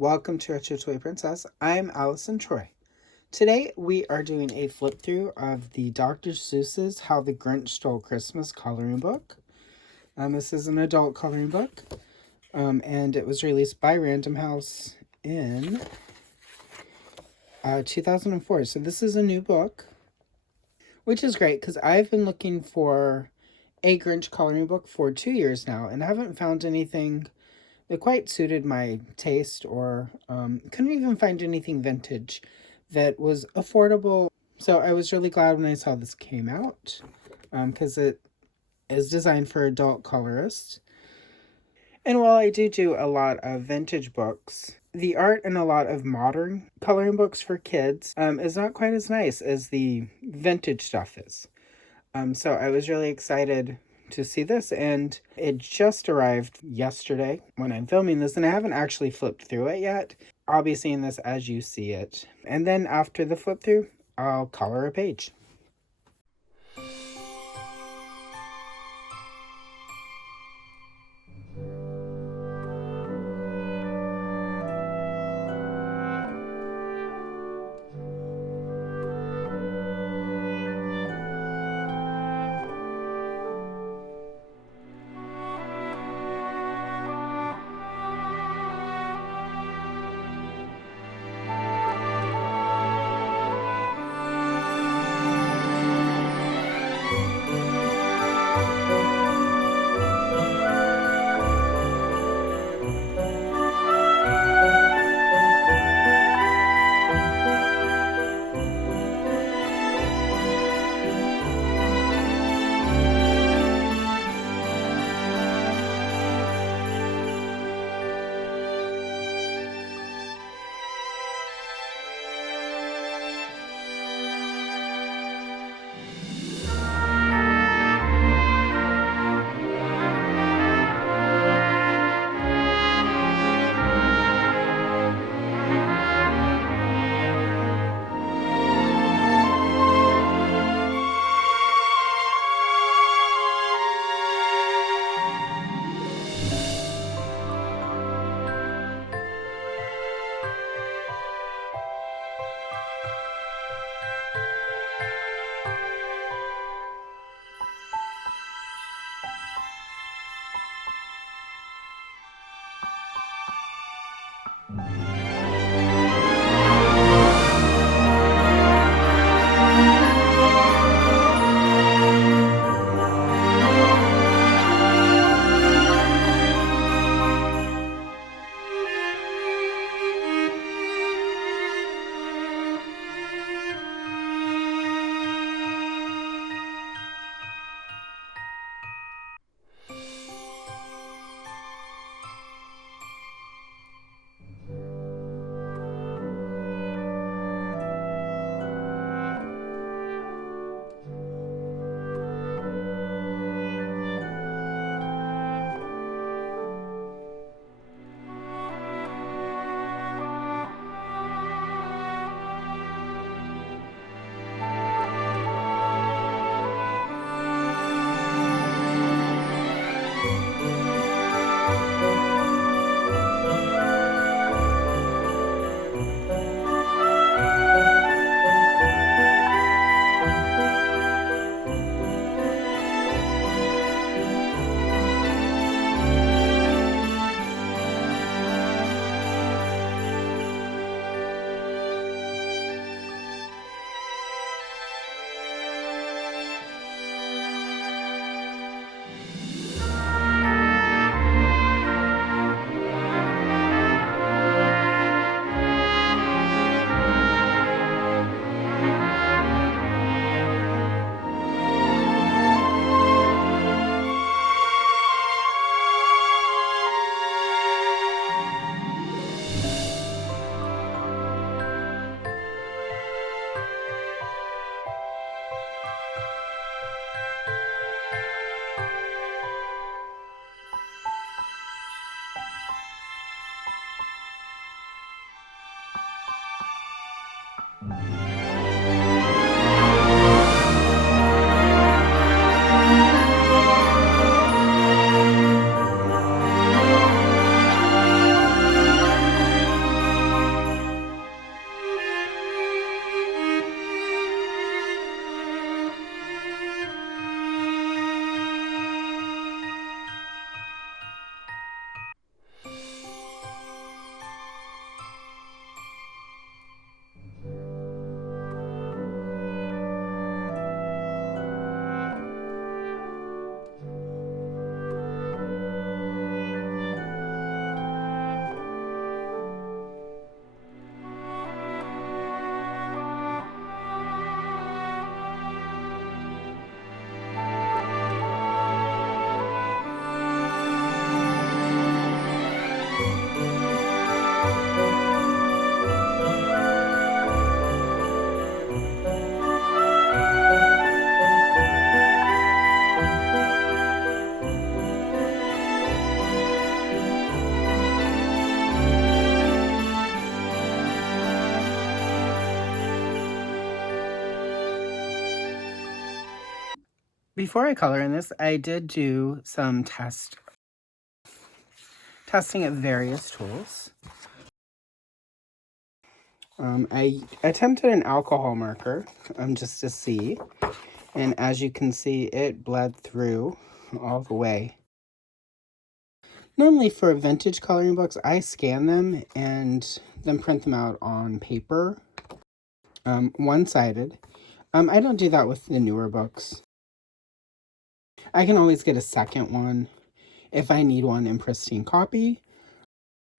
Welcome to Retro Toy Princess. I'm Allison Troy. Today we are doing a flip through of the Dr. Seuss's How the Grinch Stole Christmas coloring book. This is an adult coloring book, and it was released by Random House in 2004. So this is a new book, which is great because I've been looking for a Grinch coloring book for 2 years now and haven't found anything that quite suited my taste, or couldn't even find anything vintage that was affordable. So I was really glad when I saw this came out, because it is designed for adult colorists. And while I do a lot of vintage books, the art in a lot of modern coloring books for kids is not quite as nice as the vintage stuff is. So I was really excited to see this, and it just arrived yesterday when I'm filming this, and I haven't actually flipped through it yet. I'll be seeing this as you see it, and then after the flip through, I'll color a page. Before I color in this, I did do some testing of various tools. I attempted an alcohol marker just to see, and as you can see, it bled through all the way. Normally for vintage coloring books, I scan them and then print them out on paper, one-sided. I don't do that with the newer books. I can always get a second one if I need one in pristine copy.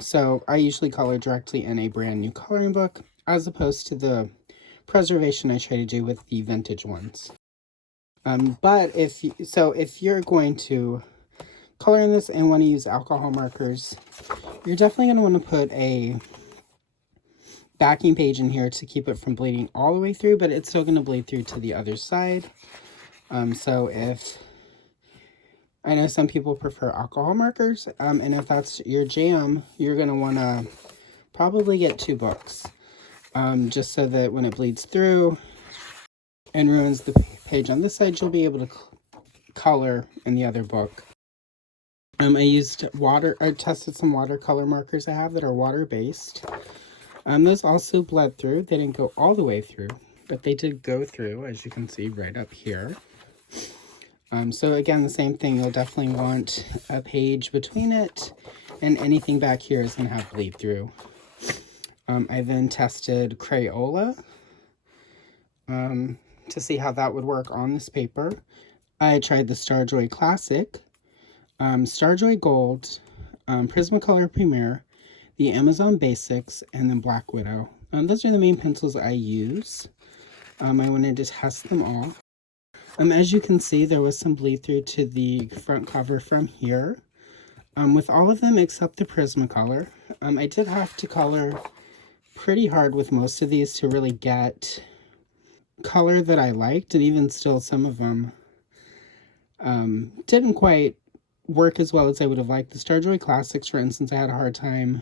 So I usually color directly in a brand new coloring book, as opposed to the preservation I try to do with the vintage ones. But if you're going to color in this and want to use alcohol markers, you're definitely going to want to put a backing page in here to keep it from bleeding all the way through, but it's still going to bleed through to the other side. So if I know some people prefer alcohol markers, and if that's your jam, you're going to want to probably get 2 books, just so that when it bleeds through and ruins the page on this side, you'll be able to color in the other book. I tested some watercolor markers I have that are water-based. Those also bled through. They didn't go all the way through, but they did go through, as you can see right up here. So again, the same thing, you'll definitely want a page between it, and anything back here is going to have bleed through. I then tested Crayola to see how that would work on this paper. I tried the Starjoy Classic, Starjoy Gold, Prismacolor Premier, the Amazon Basics, and then Black Widow. Those are the main pencils I use. I wanted to test them all. As you can see, there was some bleed through to the front cover from here. With all of them except the Prismacolor. I did have to color pretty hard with most of these to really get color that I liked, and even still some of them didn't quite work as well as I would have liked. The Starjoy Classics, for instance, I had a hard time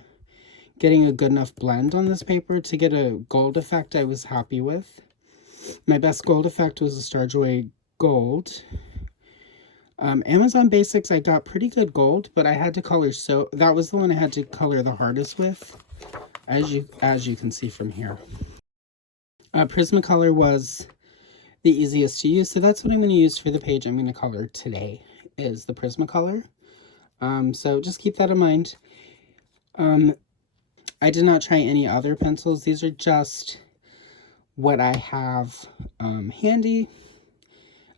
getting a good enough blend on this paper to get a gold effect I was happy with. My best gold effect was the Starjoy Gold. Amazon Basics, I got pretty good gold, but I had to color, so that was the one I had to color the hardest with, as you can see from here. Prismacolor was the easiest to use, so that's what I'm going to use for the page I'm going to color today, is the Prismacolor. So just keep that in mind. I did not try any other pencils. These are just what I have handy,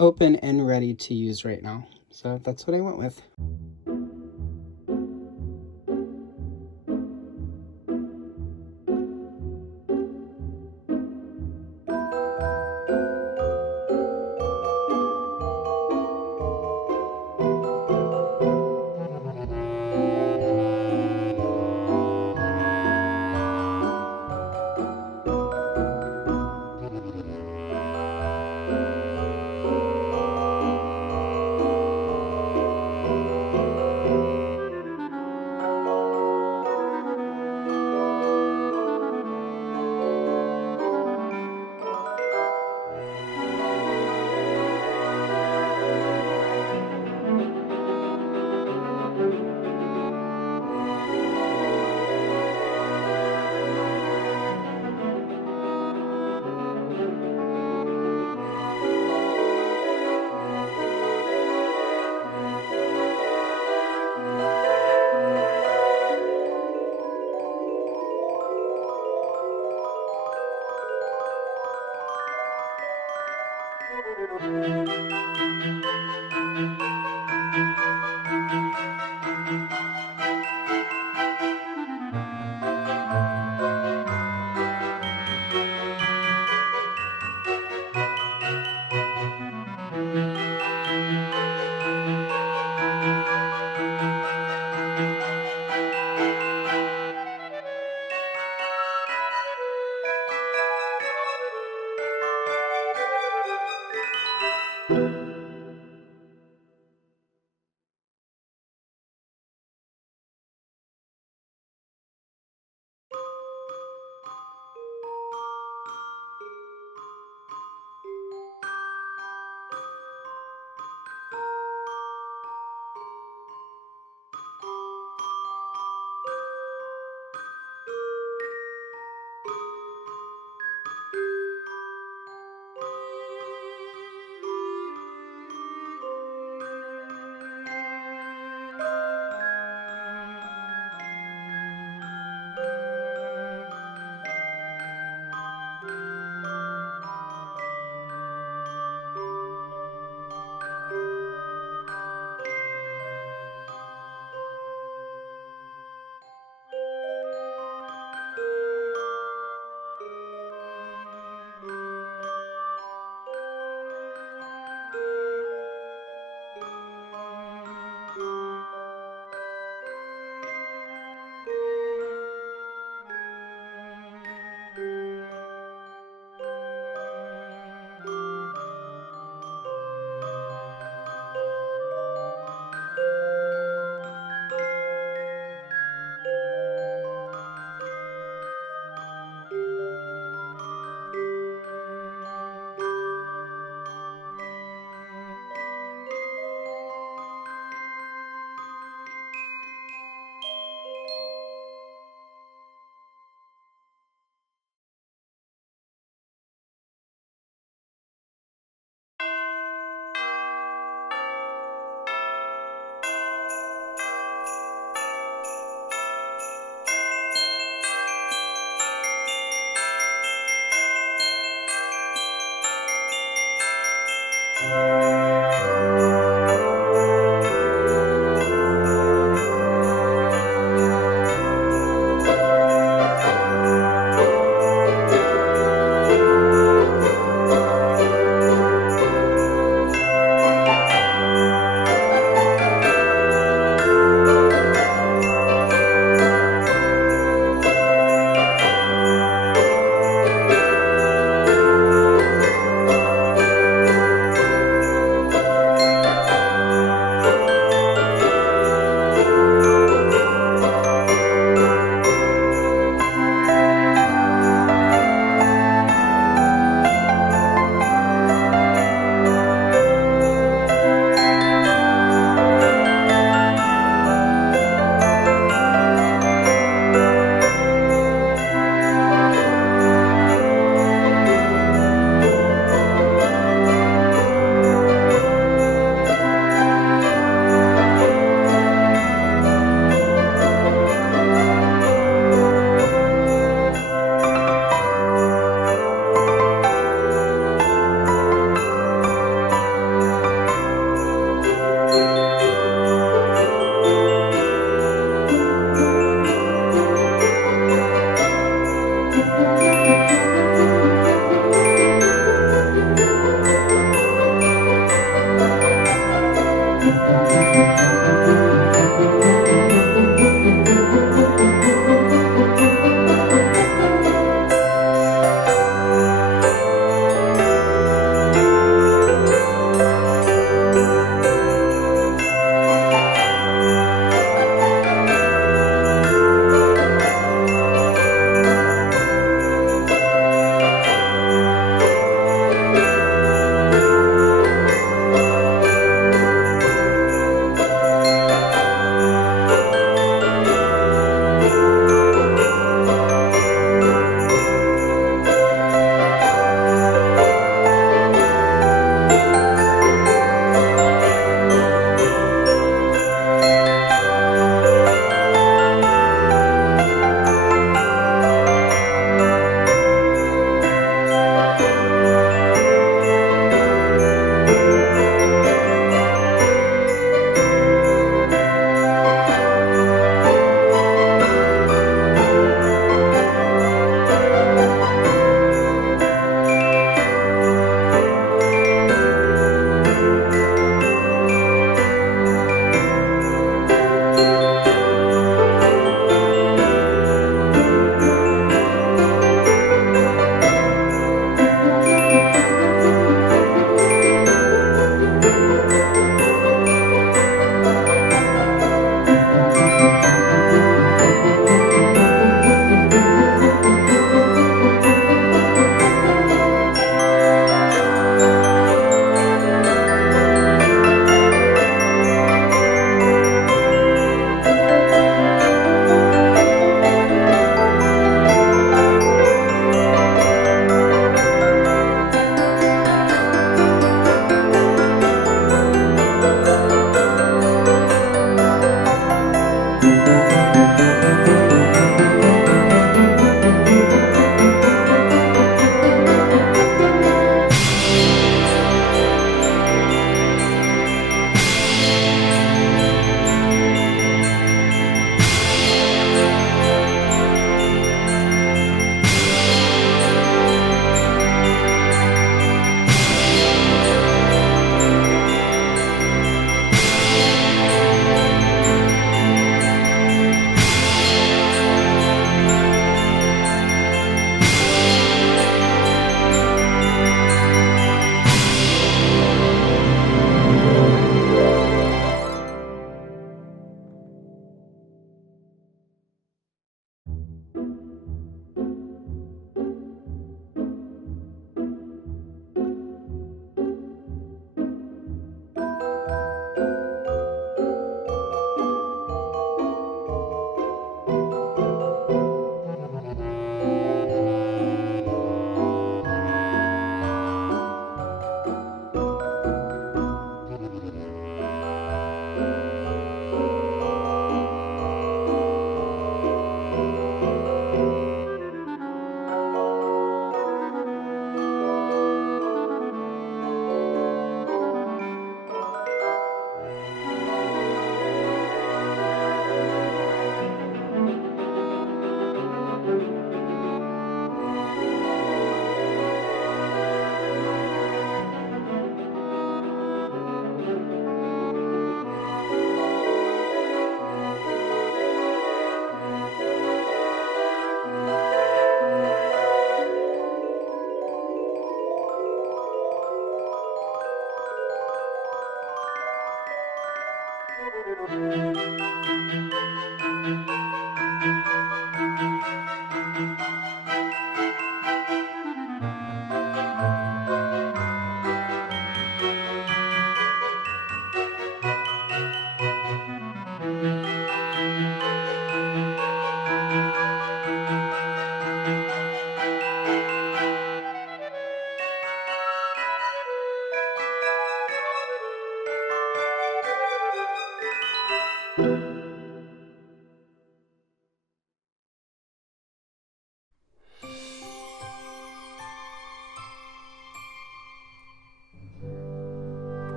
open, and ready to use right now. So that's what I went with.